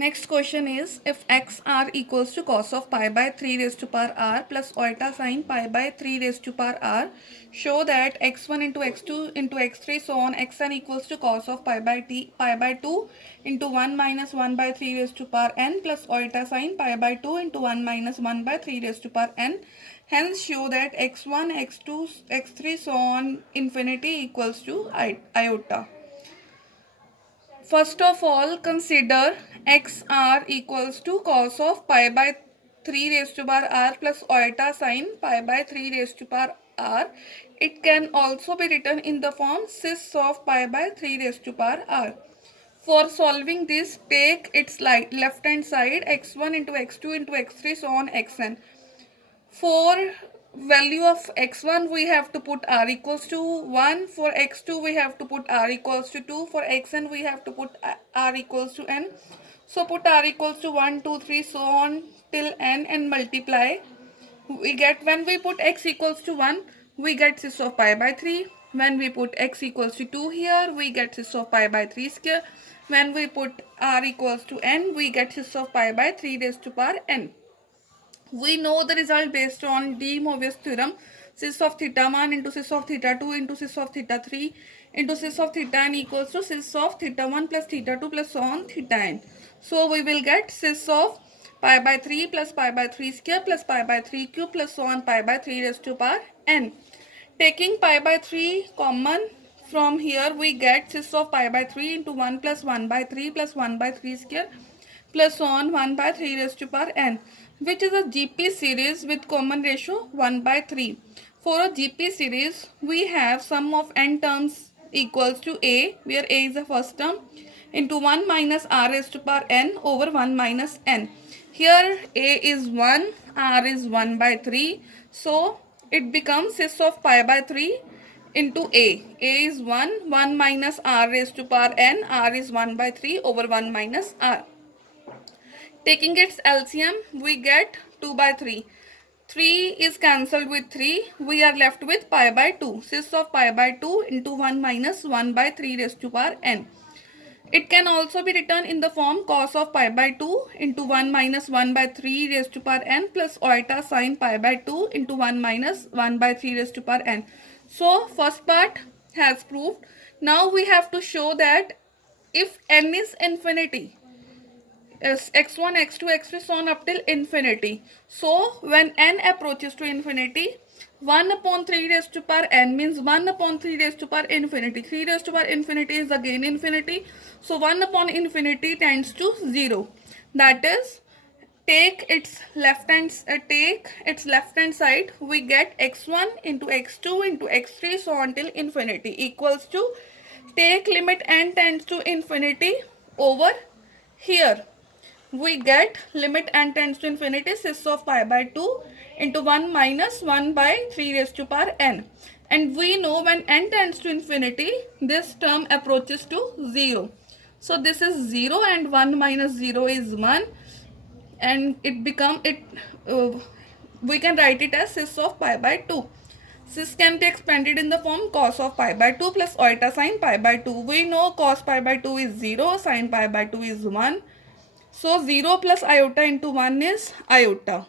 Next question is, if x r equals to cos of pi by 3 raised to power r plus iota sin pi by 3 raised to power r, show that x1 into x2 into x3 so on xn equals to cos of pi by 2 into 1 minus 1 by 3 raised to power n plus iota sin pi by 2 into 1 minus 1 by 3 raised to power n. Hence show that x1, x2, x3 so on infinity equals to iota. First of all, consider xr equals to cos of pi by 3 raised to power r plus iota sin pi by 3 raised to power r. It can also be written in the form cis of pi by 3 raised to power r. For solving this, take its left hand side x1 into x2 into x3 so on xn. For value of x1 we have to put r equals to 1, for x2 we have to put r equals to 2, for xn we have to put r equals to n. So put r equals to 1, 2, 3 so on till n and multiply. We get, when we put x equals to 1 we get cis of pi by 3. When we put x equals to 2 here we get cis of pi by 3 square. When we put r equals to n we get cis of pi by 3 raised to power n. We know the result based on De-Moivre's theorem. Cis of theta 1 into cis of theta 2 into cis of theta 3 into cis of theta n equals to cis of theta 1 plus theta 2 plus so on theta n. So we will get cis of pi by 3 plus pi by 3 square plus pi by 3 cube plus so on pi by 3 raised to power n. Taking pi by 3 common from here, we get cis of pi by 3 into 1 plus 1 by 3 plus 1 by 3 square plus on 1 by 3 raised to power n, which is a GP series with common ratio 1 by 3. For a GP series, we have sum of n terms equals to a, where a is the first term, into 1 minus r raised to power n over 1 minus n. Here a is 1, r is 1 by 3. So it becomes cis of pi by 3 into a. A is 1, 1 minus r raised to power n, r is 1 by 3 over 1 minus r. Taking its LCM, we get 2 by 3. 3 is cancelled with 3. We are left with pi by 2. Cis of pi by 2 into 1 minus 1 by 3 raised to power n. It can also be written in the form cos of pi by 2 into 1 minus 1 by 3 raised to power n plus iota sin pi by 2 into 1 minus 1 by 3 raised to power n. So first part has proved. Now we have to show that if n is infinity, is x1, x2, x3 so on up till infinity. So when n approaches to infinity, 1 upon 3 raised to power n means 1 upon 3 raised to power infinity. 3 raised to power infinity is again infinity. So 1 upon infinity tends to 0. That is, take its left hand side, we get x1 into x2 into x3 so on till infinity equals to, take limit n tends to infinity over here. We get limit n tends to infinity cis of pi by 2 into 1 minus 1 by 3 raised to power n. And we know when n tends to infinity, this term approaches to 0. So this is 0 and 1 minus 0 is 1. And we can write it as cis of pi by 2. Cis can be expanded in the form cos of pi by 2 plus iota sin pi by 2. We know cos pi by 2 is 0, sin pi by 2 is 1. So 0 plus iota into 1 is iota.